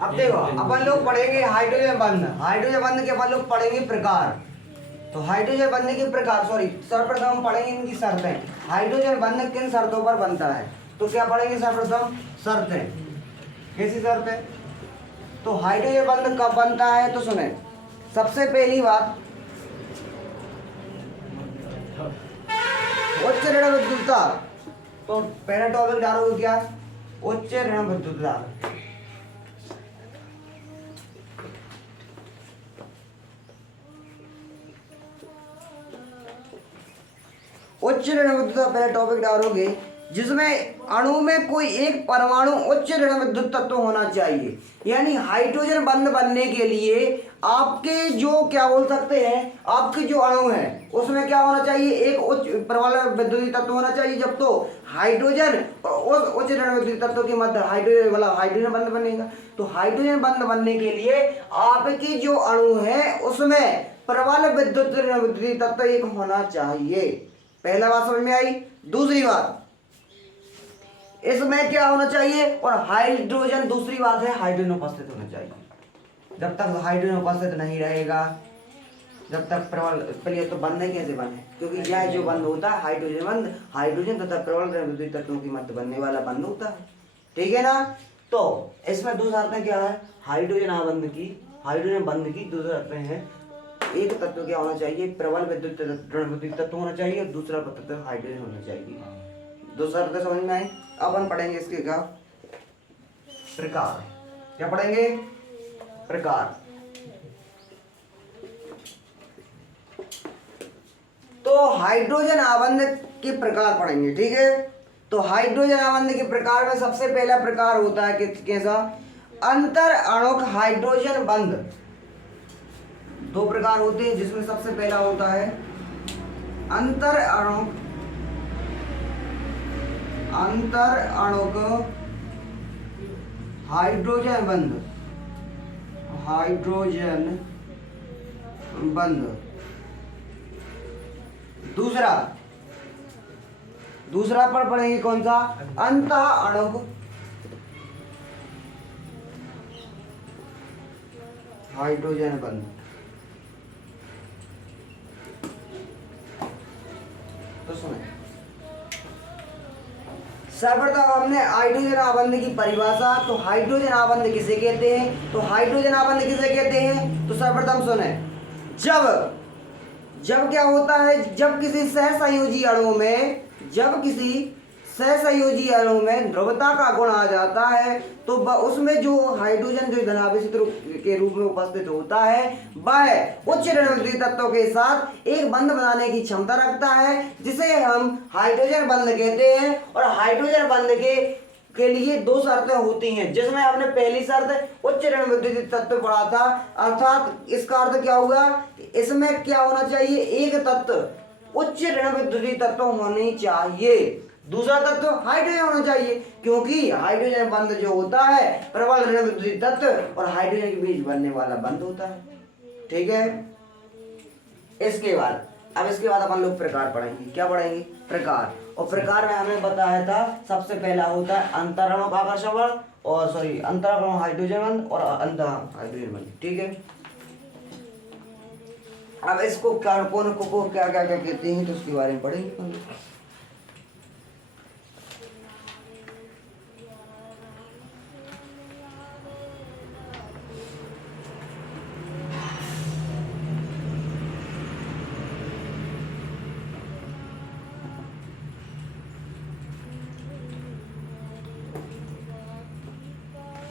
अब देखो अपन लोग पढ़ेंगे हाइड्रोजन बंध। हाइड्रोजन बंध के अपन लोग पढ़ेंगे प्रकार। तो हाइड्रोजन बंध के प्रकार, सॉरी सर्वप्रथम हम पढ़ेंगे इनकी शर्तें। हाइड्रोजन बंध किन शर्तों पर बनता है? तो क्या पढ़ेंगे सर्वप्रथम? शर्तें। कैसी शर्तें? तो हाइड्रोजन बंध कब बनता है? तो सुने, सबसे पहली बात, उच्च ऋण विद्युतता। तो पहला टॉपिक डालोगे क्या? उच्च ऋण विद्युतता। उच्च ऋण विद्युतता पहले टॉपिक डालोगे, जिसमें अणु में कोई एक परमाणु उच्च ऋण विद्युत तत्व होना चाहिए। यानी हाइड्रोजन बंध बनने के लिए आपके जो क्या बोल सकते हैं, आपके जो अणु है उसमें क्या होना चाहिए? एक उच्च प्रबल विद्युत तत्व होना चाहिए। जब तो हाइड्रोजन और उच्च ऋण विद्युत तत्व के मध्य हाइड्रोजन मतलब हाइड्रोजन बंध बनेगा। तो हाइड्रोजन बंध बनने के लिए आपके जो अणु है उसमें प्रबल विद्युत ऋण विद्युत तत्व एक होना चाहिए। पहला बात समझ में आई। दूसरी बात, इसमें क्या होना चाहिए? और हाइड्रोजन, दूसरी बात है हाइड्रोजन उपस्थित होना चाहिए। जब तक हाइड्रोजन उपस्थित नहीं रहेगा, जब तक प्रबल, पहले तो बंध कैसे बने? क्योंकि यह जो बंध होता है हाइड्रोजन बंध, हाइड्रोजन तथा प्रबल विद्युत तत्वों की मध्य बनने वाला बंध होता है। ठीक है ना? तो इसमें दो शर्तें क्या है? हाइड्रोजन आबंध की, हाइड्रोजन बंध की दो शर्तें हैं। एक तत्व क्या होना चाहिए? प्रबल विद्युत तत्व होना चाहिए, और दूसरा तत्व हाइड्रोजन होना चाहिए। दो शर्तें समझ में आई। अब हम पढ़ेंगे इसके क्या? प्रकार। क्या पढ़ेंगे? प्रकार। तो हाइड्रोजन आबंध के प्रकार पढ़ेंगे। ठीक है? तो हाइड्रोजन आबंध के प्रकार में सबसे पहला प्रकार होता है कैसा? अंतर अणुक हाइड्रोजन बंध। दो प्रकार होते हैं, जिसमें सबसे पहला होता है अंतर अणुक हाइड्रोजन बंध। हाइड्रोजन बंध। दूसरा पर पढ़ेंगे कौन सा? अंतः अणुक हाइड्रोजन बंध। तो सुने, सर्वप्रथम हमने हाइड्रोजन आबंध की परिभाषा। तो हाइड्रोजन आबंध किसे कहते हैं? तो हाइड्रोजन आबंध किसे कहते हैं? तो सर्वप्रथम सुने, जब क्या होता है? जब किसी सहसंयोजी अणु में ध्रुवता का गुण आ जाता है, तो उसमें जो हाइड्रोजन जो धनावेशित के रूप में उपस्थित होता है, वह उच्च ऋण विद्युत तत्वों के साथ एक बंध बनाने की क्षमता रखता है, जिसे हम हाइड्रोजन बंध कहते हैं। और हाइड्रोजन बंध के लिए दो शर्तें होती हैं, जिसमें हमने पहली शर्त उच्च ऋण विद्युत तत्व पढ़ा था। अर्थात इसका अर्थ क्या हुआ? इसमें क्या होना चाहिए? एक तत्व उच्च ऋण विद्युत तत्व होनी चाहिए, दूसरा तत्व हाइड्रोजन होना चाहिए। क्योंकि हाइड्रोजन बंध जो होता है प्रबल ऋण विद्युत तत्व और हाइड्रोजन के बीच बनने वाला बंध होता है। ठीक है? इसके बाद अपन लोग प्रकार पढ़ेंगे। क्या पढ़ेंगे? प्रकार। और प्रकार में हमें बताया था सबसे पहला होता है अंतराणु आकर्षण बल, और सॉरी अंतराणु हाइड्रोजन बंध और अंतः हाइड्रोजन बंध। ठीक है? अब इसको क्या क्या कहते हैं, तो उसके बारे में पढ़ेंगे।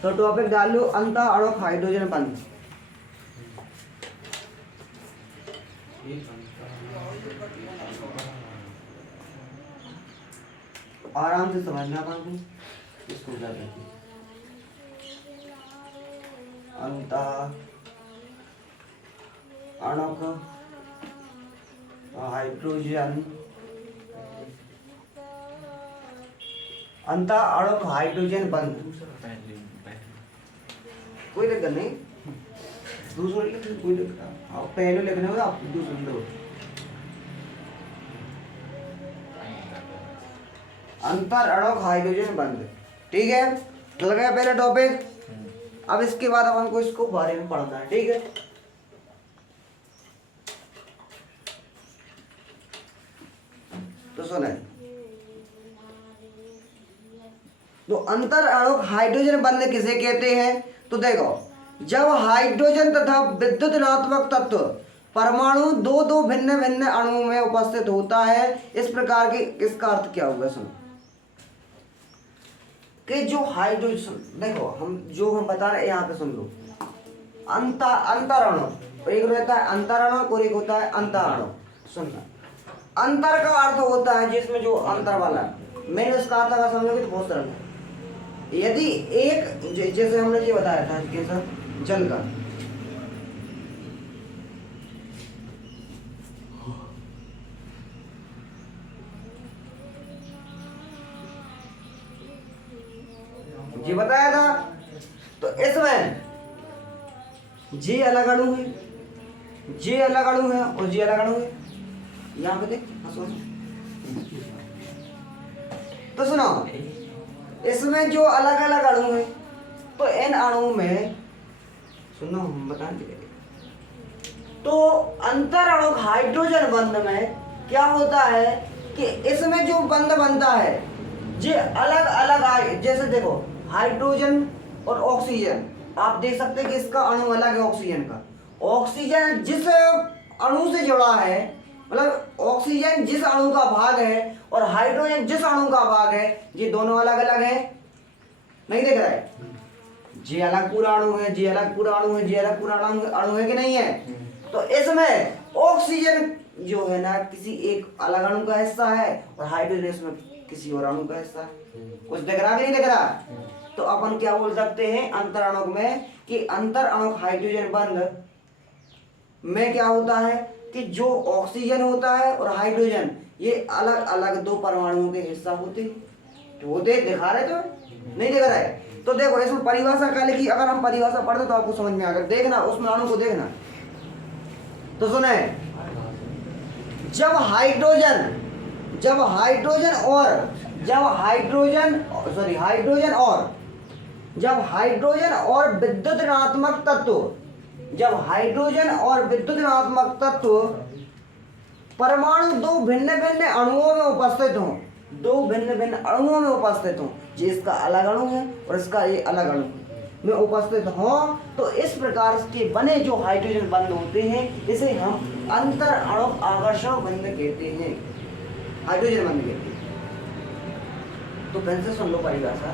तो टॉपिक डाल लो अंतः अणुक हाइड्रोजन बंध। आराम से समझना पाऊंगी इसको क्या कहते हैं। अंतः अणुक हाइड्रोजन, अंतः अणुक हाइड्रोजन बंध। कोई दिक्कत नहीं, दूसरा कोई दिक्कत, आप पहले लिखने होगा, आप दूसरा लो। अंतर अणुक हाइड्रोजन बंध। ठीक है, लग गया पहले टॉपिक। अब इसके बाद अपन को इसको बारे में पढ़ना है। ठीक है, तो सुने, तो अंतर अणुक हाइड्रोजन बंध किसे कहते हैं? तो देखो, जब हाइड्रोजन तथा विद्युत ऋणात्मक तत्व परमाणु दो दो भिन्न भिन्न अणुओं में उपस्थित होता है, इस प्रकार के, इसका अर्थ क्या होगा? सुनो कि जो हाइड्रोजन, देखो हम बता रहे हैं यहाँ पे, सुन लो। अंतर अणु, एक रहता है अंतर अणु और एक होता है अंतर अणु। सुनना, अंतर का अर्थ होता है जिसमें जो अंतर वाला, मैंने उसका अर्थ अगर समझोगे तो बहुत सरल है। यदि एक, जैसे हमने ये बताया था कि सर जल का, ये बताया था, तो इसमें जे अलग अणु है, जे अलग अणु है और जे अलग अणु है। यहाँ पे देख, तो सुनो, इसमें जो अलग अलग अणु है, तो इन अणुओं में, सुनो हम बताएंगे, तो अंतर अणु हाइड्रोजन बंध में क्या होता है कि इसमें जो बंध बनता है ये अलग अलग आए। जैसे देखो, हाइड्रोजन और ऑक्सीजन, आप देख सकते हैं कि इसका अणु अलग है ऑक्सीजन का। ऑक्सीजन जिस अणु से जुड़ा है, मतलब ऑक्सीजन जिस अणु का भाग है और हाइड्रोजन जिस अणु का भाग है, ये दोनों अलग अलग है। नहीं देख रहा है? जे अलग पूरा अणु है, जे अलग पूरा अणु है, जे अलग पूरा अणु है कि नहीं है? तो इसमें ऑक्सीजन जो है ना किसी एक अलग अणु का हिस्सा है और हाइड्रोजन इसमें किसी और अणु का हिस्सा है। कुछ दिख रहा कि नहीं दिख रहा? तो अपन क्या बोल सकते हैं अंतर अणु में कि अंतर अणु हाइड्रोजन बंध में क्या होता है कि जो ऑक्सीजन होता है और हाइड्रोजन ये अलग अलग दो परमाणुओं के हिस्सा होते हैं। होते दिखा रहे तो नहीं दिख रहा है? तो देखो, इसमें परिभाषा क्या लिखी, अगर हम परिभाषा पढ़ते तो आपको समझ में आकर देखना, उसमें अणु को देखना। तो सुने, जब हाइड्रोजन और विद्युत ऋणात्मक तत्व परमाणु दो भिन्न भिन्न अणुओं में उपस्थित हों, जिसका अलग अणु है और इसका ये अलग अणु में उपस्थित हों, तो इस प्रकार के बने जो हाइड्रोजन बंध होते हैं, इसे हम अंतर अणु आकर्षण बंध कहते हैं, हाइड्रोजन बंध कहते हैं। तो फिर से सुन लो परिभाषा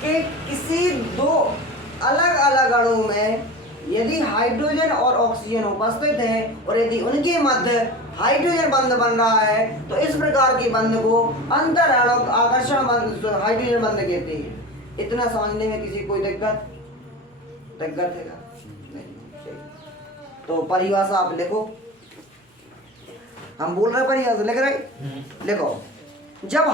कि किसी दो अलग अलग अणु में यदि हाइड्रोजन और ऑक्सीजन उपस्थित हैं और यदि उनके मध्य हाइड्रोजन बंध बन रहा है, तो इस प्रकार के बंध को अंतर अणु आकर्षण बंध, हाइड्रोजन बंध कहते हैं। इतना समझने में किसी कोई दिक्कत है क्या? नहीं। तो परिभाषा आप लिखो, हम बोल रहे परिभाषा लिख रहे, लिखो। जब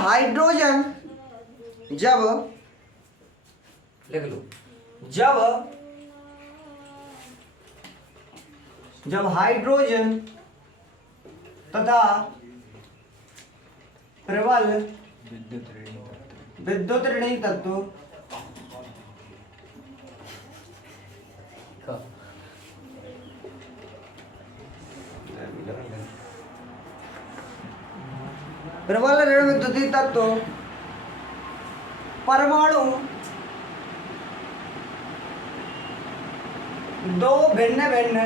हाइड्रोजन तथा प्रबल विद्युत ऋणी तत्व प्रबल ऋण विद्युतीय तत्व परमाणु दो भिन्न भिन्न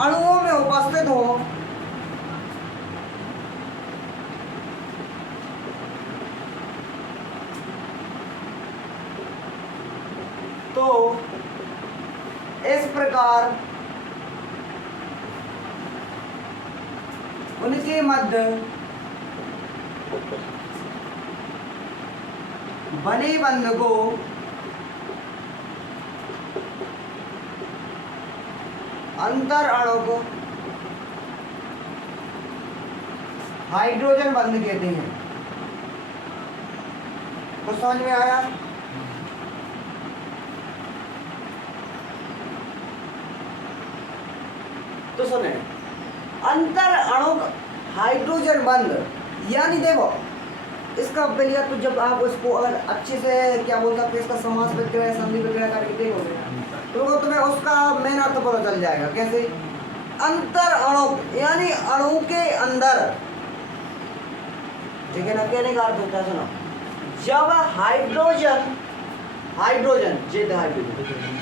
अणुओं में उपस्थित हो, तो इस प्रकार उनके मध्य बने बंध को अंतर अणु हाइड्रोजन बंध कहते हैं। कुछ समझ में आया? तो सुने, अंतर अणु हाइड्रोजन बंध, यानी देखो इसका पहले तो जब आप उसको अगर अच्छे से क्या बोल सकते हैं, इसका समास प्रक्रिया संधि प्रक्रिया करके देखोगे तो तुम्हें उसका मेन अर्थ पता चल जाएगा। कैसे? अंतर अणु यानी अणु के अंदर, ठीक है ना, कहने का अर्थ होता है, सुनो, जब हाइड्रोजन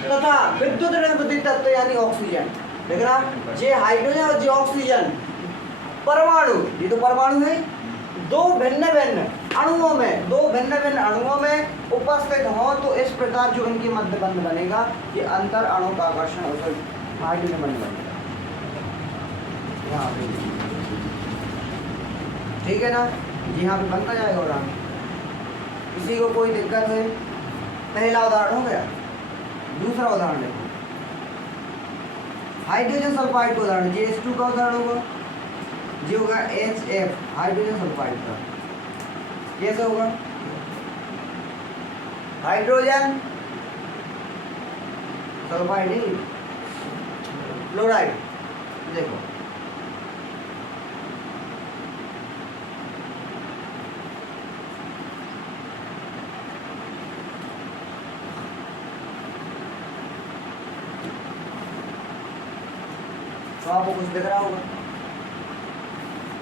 तथा विद्युत ऋण बुद्धि तत्व यानी ऑक्सीजन, देख रहा, जे हाइड्रोजन और जे ऑक्सीजन परमाणु, ये तो परमाणु है, दो भिन्न भिन्न अणुओं में उपस्थित हो तो इस प्रकार जो इनके मध्य बंध बनेगा ये अंतर अणु का आकर्षण हाइड्रोजन बंध बनेगा यहाँ पे, ठीक है ना, यहाँ पे बनता जाएगा। और किसी को कोई दिक्कत है? पहला उदाहरण हो गया। दूसरा उदाहरण देखो, हाइड्रोजन सल्फाइड का उदाहरण, JH2 का उदाहरण होगा, जो होगा HF हाइड्रोजन सल्फाइड का। कैसे होगा? हाइड्रोजन सल्फाइड नहीं, फ्लोराइड, देखो तो आपको कुछ दिख रहा होगा,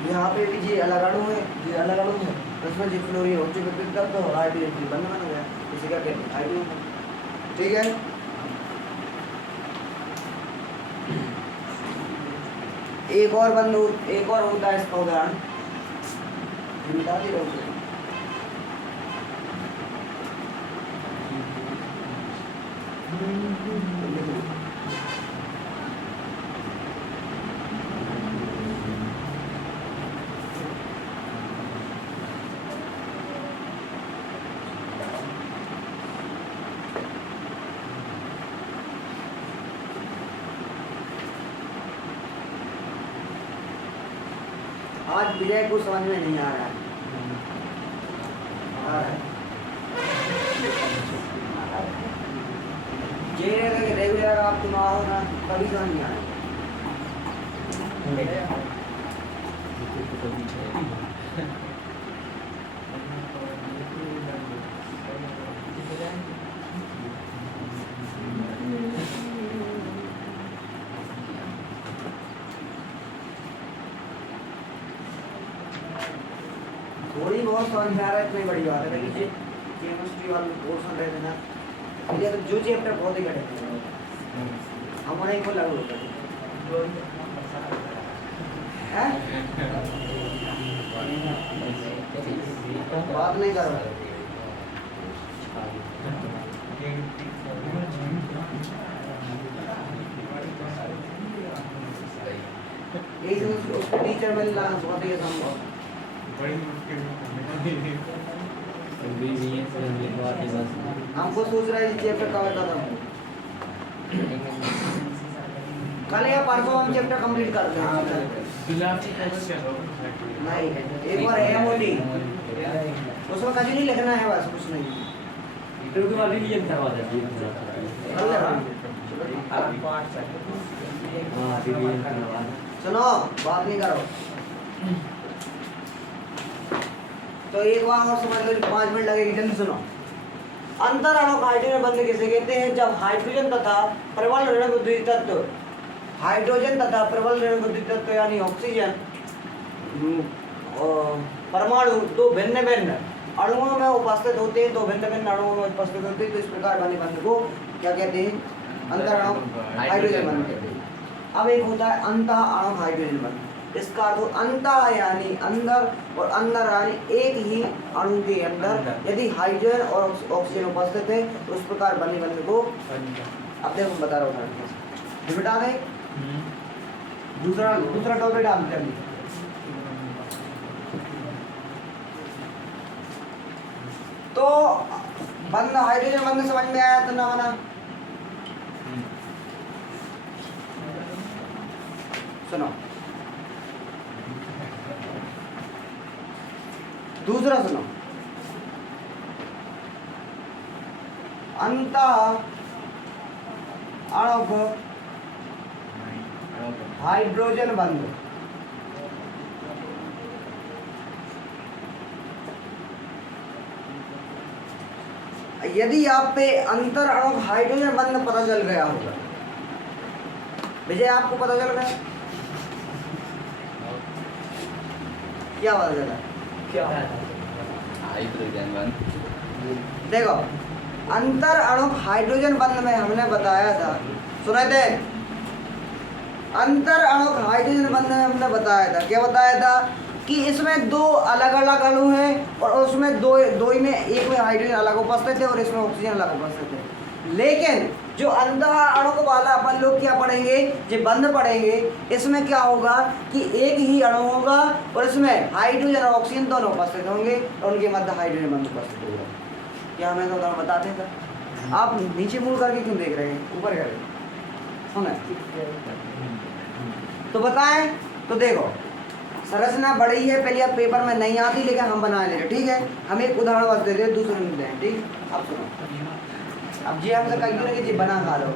यहाँ पे भी ये अलग अणु है, ये अलग अणु है, उसमें जो फ्लोरीन उच्च विद्युत तत्व और हाइड्रोजन बंध बन गया, इसे क्या कहते हैं? हाइड्रोजन। ठीक है, एक और होता है इसका उदाहरण, बता दे रहा हूँ। आज विजय को समझ में नहीं आ रहा है, जे रेगुलर आप तुम आओ ना कभी समझ नहीं आएगा। थोड़ी बहुत समझ में आ रहा है, इतनी बड़ी बात है। देखिए केमिस्ट्री वाले पोर्शन रहते ना, ये तो जो चैप्टर बहुत ही घटे हमारे को लागू होता है, बात नहीं कर रहा उसको टीचर मिलना बहुत ही संभव, हमको सोच रहा है चैप्टर कवर कर रहा हूँ, कल या परसों हम चैप्टर कंप्लीट कर देंगे। नहीं, एक बार एमओडी उसमें कभी नहीं लिखना है, बस कुछ नहीं, क्योंकि वो रिवीजन करवा देती है। सुनो, बात नहीं करो, तो एक बार और समझ लो, 5 मिनट लगेगी, जल्दी सुनो। अंतर अणु हाइड्रोजन बंध किसे कहते हैं? जब हाइड्रोजन तथा प्रबल ऋण बुद्धि तत्व, हाइड्रोजन तथा प्रबल ऋण बुद्धि तत्व यानी ऑक्सीजन परमाणु दो भिन्न भिन्न अणुओं में उपस्थित होते हैं, दो भिन्न भिन्न अणुओं में उपस्थित होते हैं, तो इस प्रकार बने बंध को क्या कहते हैं? अंतर अणु हाइड्रोजन बंध कहते हैं। अब एक होता है अंतः अणु हाइड्रोजन बंध, इसका अर्थ अंतः यानी अंदर और अंदर यानी एक ही अणु के अंदर यदि हाइड्रोजन और ऑक्सीजन उपस्थित है तो उस प्रकार बने बंध को, अब देखो बता रहा हूँ, बता दें दूसरा टॉपिक डालते हैं। तो बंध हाइड्रोजन बंध समझ में आया तो ना बना? सुनो, दूसरा सुनो, अंतः अणु हाइड्रोजन बंध। यदि आप पे अंतर अणु हाइड्रोजन बंध पता चल गया होगा, विजय आपको पता चल गया क्या पता चला? क्या हाइड्रोजन बंध। देखो अंतर अणु हाइड्रोजन बंध में हमने बताया था, सुने थे, अंतर अणु हाइड्रोजन बंध में हमने बताया था, क्या बताया था कि इसमें दो अलग अलग अणु हैं और उसमें दो ही में, एक में हाइड्रोजन अलग उपस्थित है और इसमें ऑक्सीजन अलग उपस्थित है। लेकिन जो अंतर अणु वाला अपन लोग क्या पढ़ेंगे, जो बंध पढ़ेंगे, इसमें क्या होगा कि एक ही अणु होगा और इसमें हाइड्रोजन और ऑक्सीजन दोनों उपस्थित होंगे और उनके मध्य हाइड्रोजन बंध उपस्थित होगा। क्या हमें तो उदाहरण बताते थे? आप नीचे मुड़ करके क्यों देख रहे हैं, ऊपर करके सुने तो बताएं। तो देखो संरचना बड़ी है, पहले आप पेपर में नहीं आती लेकिन हम बना ले रहे, ठीक है। हम एक उदाहरण बस दे रहे, दूसरे में दें, ठीक। अब सुनो, अब जी हमसे कहीं जी बना खा लो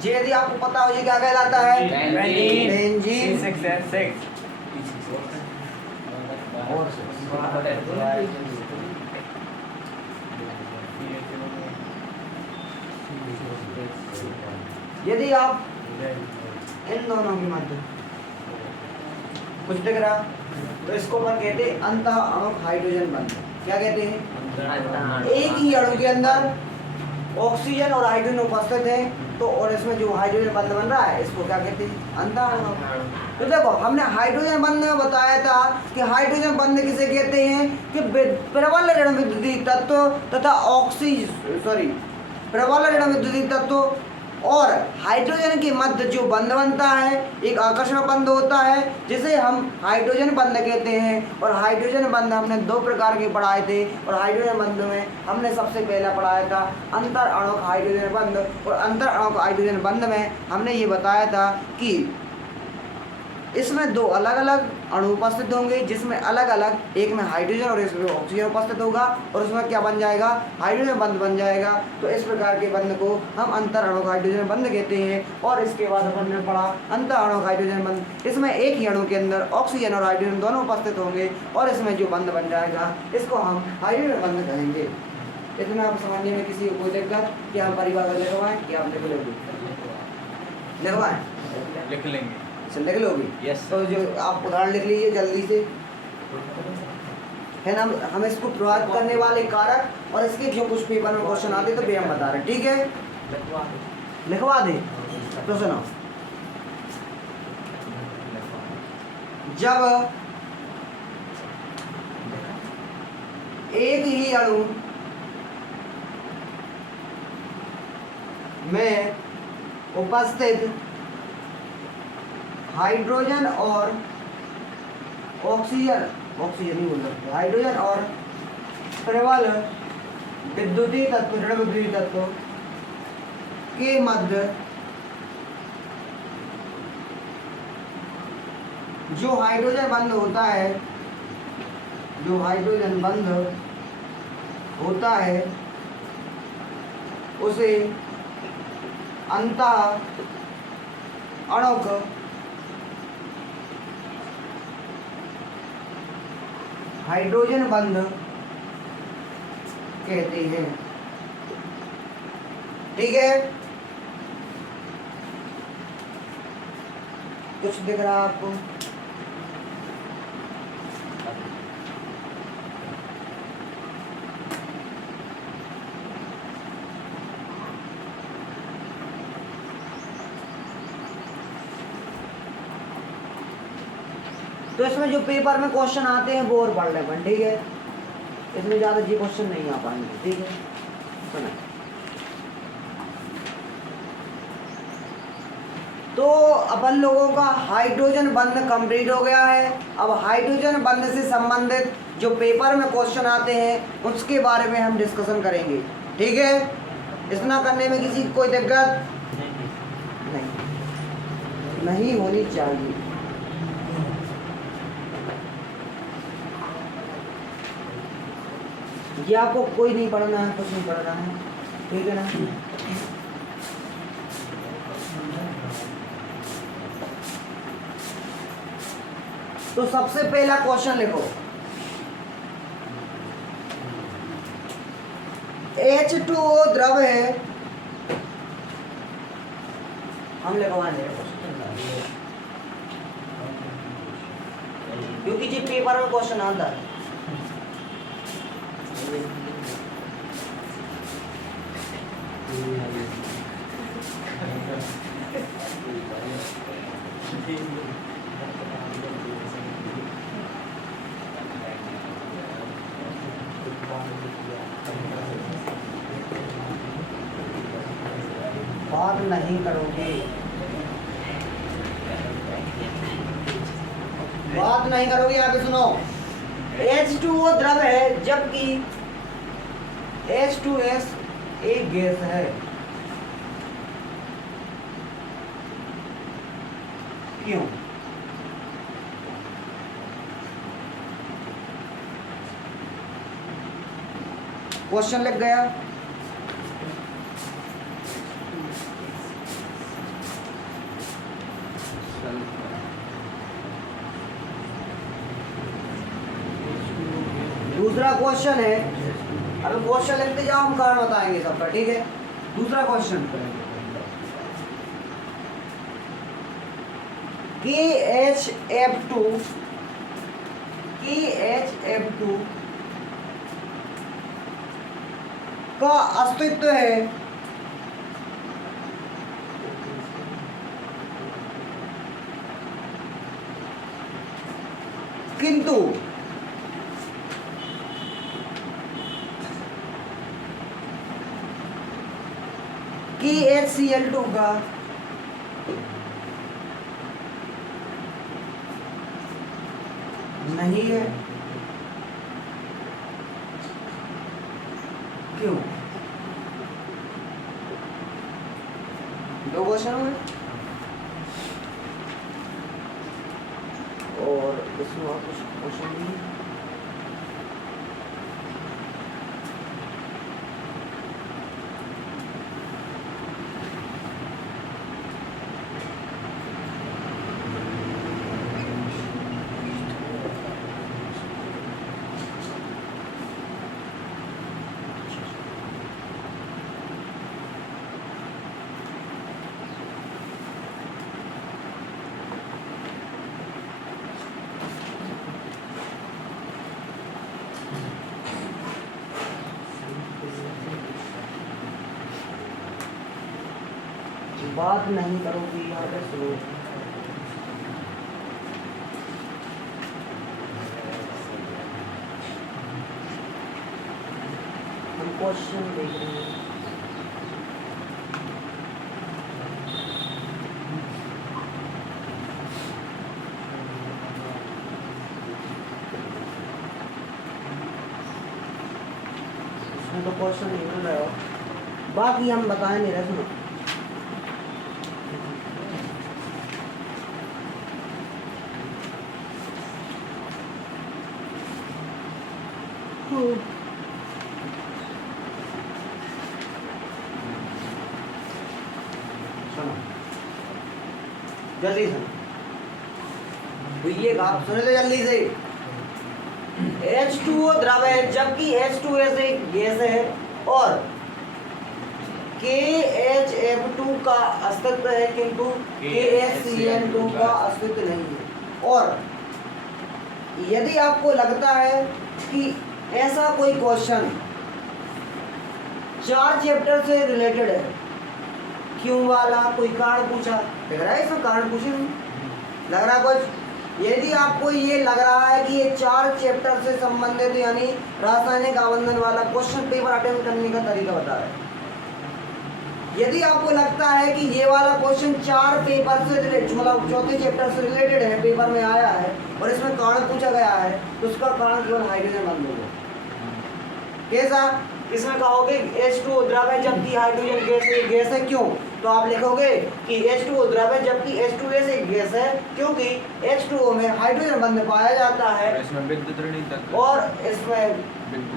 जी, यदि आपको पता हो जी क्या कहलाता है, बेंजीन, यदि आप इन दोनों के मध्य कुछ दिख रहा तो इसको अपन कहते हैं अंतः अणु हाइड्रोजन बंध। क्या कहते हैं? एक ही अणु के अंदर ऑक्सीजन और हाइड्रोजन उपस्थित है तो और इसमें जो हाइड्रोजन बंध बन रहा है इसको क्या कहते हैं? अंतः अणु। तो देखो हमने हाइड्रोजन बंध में बताया था कि हाइड्रोजन बंध किसे कहते हैं कि प्रबल ऋण विद्युतीय तत्व तथा प्रबल ऋण विद्युतीय तत्व और हाइड्रोजन के मध्य जो बंध बनता है एक आकर्षण बंध होता है जिसे हम हाइड्रोजन बंध कहते हैं। और हाइड्रोजन बंध हमने दो प्रकार के पढ़ाए थे और हाइड्रोजन बंध में हमने सबसे पहला पढ़ाया था अंतर अणु हाइड्रोजन बंध। और अंतर अणु हाइड्रोजन बंध में हमने ये बताया था कि इसमें दो अलग अलग अणु उपस्थित होंगे जिसमें अलग अलग, एक में हाइड्रोजन और इसमें ऑक्सीजन उपस्थित होगा और उसमें क्या बन जाएगा, हाइड्रोजन बंध बन जाएगा। तो इस प्रकार के बंध को हम अंतर अणु हाइड्रोजन बंध कहते हैं। और इसके बाद अपन ने पढ़ा अंतर अणु हाइड्रोजन बंध, इसमें एक ही अणु के अंदर ऑक्सीजन और हाइड्रोजन दोनों उपस्थित होंगे और इसमें जो बंध बन जाएगा इसको हम हाइड्रोजन बंध कहेंगे। इतना आप समझने में किसी को कोई दिक्कत कि हम परिभाषा लिखवाएं कि आप लिख लोगे? लिखवाएं, लिख लेंगे, लिख लोगे? यस। तो जो आप उदाहरण लिख लीजिए जल्दी से, है ना। हम इसको प्रभावित करने वाले कारक और इसके जो कुछ पेपर में क्वेश्चन आते तो भी हम बता रहे, ठीक है। लिखवा दें तो सुनो, जब एक ही अणु में उपस्थित हाइड्रोजन और ऑक्सीजन नहीं बोल सकते, हाइड्रोजन और प्रबल विद्युतीय तत्व, ऋण विद्युतीय तत्व के मध्य जो हाइड्रोजन बंध होता है, जो हाइड्रोजन बंध होता है उसे अंतः अणुक हाइड्रोजन बंध कहते हैं, ठीक है। कुछ दिख रहा आपको? तो इसमें जो पेपर में क्वेश्चन आते हैं वो और पढ़ लें अपन, ठीक है। इसमें ज़्यादा जी क्वेश्चन नहीं आ पाएंगे, ठीक है। सुना, तो अपन लोगों का हाइड्रोजन बंध कंप्लीट हो गया है। अब हाइड्रोजन बंध से संबंधित जो पेपर में क्वेश्चन आते हैं उसके बारे में हम डिस्कशन करेंगे, ठीक है। इतना करने में किसी कोई दिक्कत नहीं होनी चाहिए। ये आपको कोई नहीं पढ़ना है, कुछ नहीं पढ़ना है, ठीक है ना। तो सबसे पहला क्वेश्चन लिखो, H2O द्रव है, हम लिखवाने क्योंकि जी पेपर में क्वेश्चन आता है। बात नहीं करोगे, बात नहीं करोगे, यहाँ पे सुनो। H2O द्रव है जबकि H2S एक गैस है। क्यों? क्वेश्चन लिख गया। दूसरा क्वेश्चन है, अब क्वेश्चन लिखते जाओ, हम कारण बताएंगे सबका, ठीक है। दूसरा क्वेश्चन, KHF2 का अस्तित्व है किंतु KHCl2 का नहीं है। क्यों? दो क्वेश्चन हुए और इसमें और कुछ क्वेश्चन नहीं। बात नहीं करोगी, यहाँ पे सुनो। हम क्वेश्चन देख रहे हैं। इसमें तो क्वेश्चन नहीं मिल रहा हो, बाकी हम बताए नहीं रहे। सुनो, जल्दी से भैया आप सुने तो जल्दी से। H2O द्रव है जबकि H2S एक गैस है और KHF2 का अस्तित्व है किंतु KHCl2 का अस्तित्व नहीं है। और यदि आपको लगता है कि ऐसा कोई क्वेश्चन 4 चैप्टर से रिलेटेड है, क्यों वाला कोई कारण पूछा, लग रहा है इसमें कारण पूछे लग रहा कुछ। यदि आपको ये लग रहा है कि ये 4 चैप्टर से संबंधित यानी रासायनिक आबंधन वाला क्वेश्चन पेपर अटेम्प्ट करने का तरीका बता रहा है, यदि आपको लगता है कि ये वाला क्वेश्चन 4 पेपर से मतलब चौथे चैप्टर से रिलेटेड है, पेपर में आया है और इसमें कारण पूछा गया है, तो उसका कारण केवल हाइड्रोजन बंद होगा। कैसा? इसमें कहोगे H2O द्रव है जबकि हाइड्रोजन गैस है क्यों? तो आप लिखोगे कि H2O द्रव है जबकि H2S एक गैस है क्योंकि H2O में हाइड्रोजन बंध पाया जाता है और इसमें विद्युत ऋणात्मक तत्व और इसमें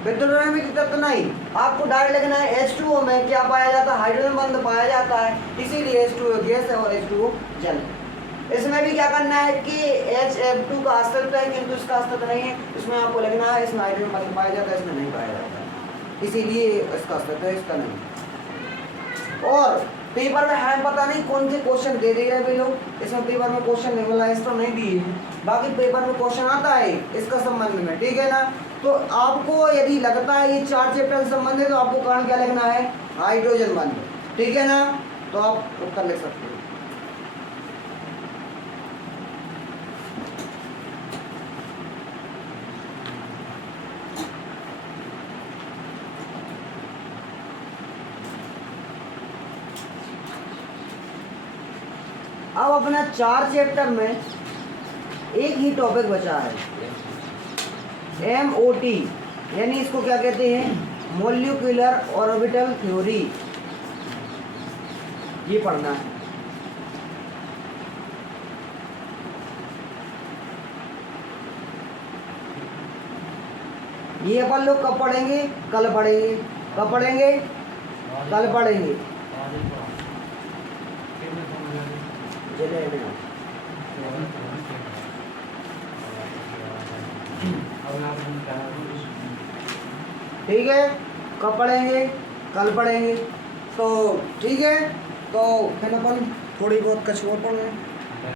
विद्युत ऋणात्मक तत्व नहीं। आपको डायरेक्ट लिखना है H2O में क्या पाया जाता है? हाइड्रोजन बंध पाया जाता है, इसीलिए H2O गैस है और H2O जल है। इसमें भी क्या करना है कि HF2 का अस्तित्व है किंतु इसका अस्तित्व नहीं है, इसमें आपको लिखना है इसमें हाइड्रोजन बंध पाया जाता है, इसमें नहीं पाया जाता है, इसीलिए इसका अस्तित्व है, इसका नहीं। और पेपर में है पता नहीं कौन से क्वेश्चन दे रहे हैं वे लोग, इसमें पेपर में क्वेश्चन नहीं मिला, इस तो नहीं दिए हैं, बाकी पेपर में क्वेश्चन आता है इसका संबंध में, ठीक है ना। तो आपको यदि लगता है ये 4 चैप्टर से संबंधित तो आपको कारण क्या लिखना है? हाइड्रोजन बंध, ठीक है ना। तो आप उत्तर लिख सकते हो। अब अपना 4 चैप्टर में एक ही टॉपिक बचा है, MOT, यानी इसको क्या कहते हैं? मॉलिक्यूलर ऑर्बिटल थ्योरी, ये पढ़ना है। ये अपन लोग कब पढ़ेंगे? कल पढ़ेंगे। कब पढ़ेंगे? कल पढ़ेंगे। ठीक है, कब पढ़ेंगे? कल पढ़ेंगे। तो ठीक है, तो फिर अपन थोड़ी बहुत कुछ और पढ़ लें।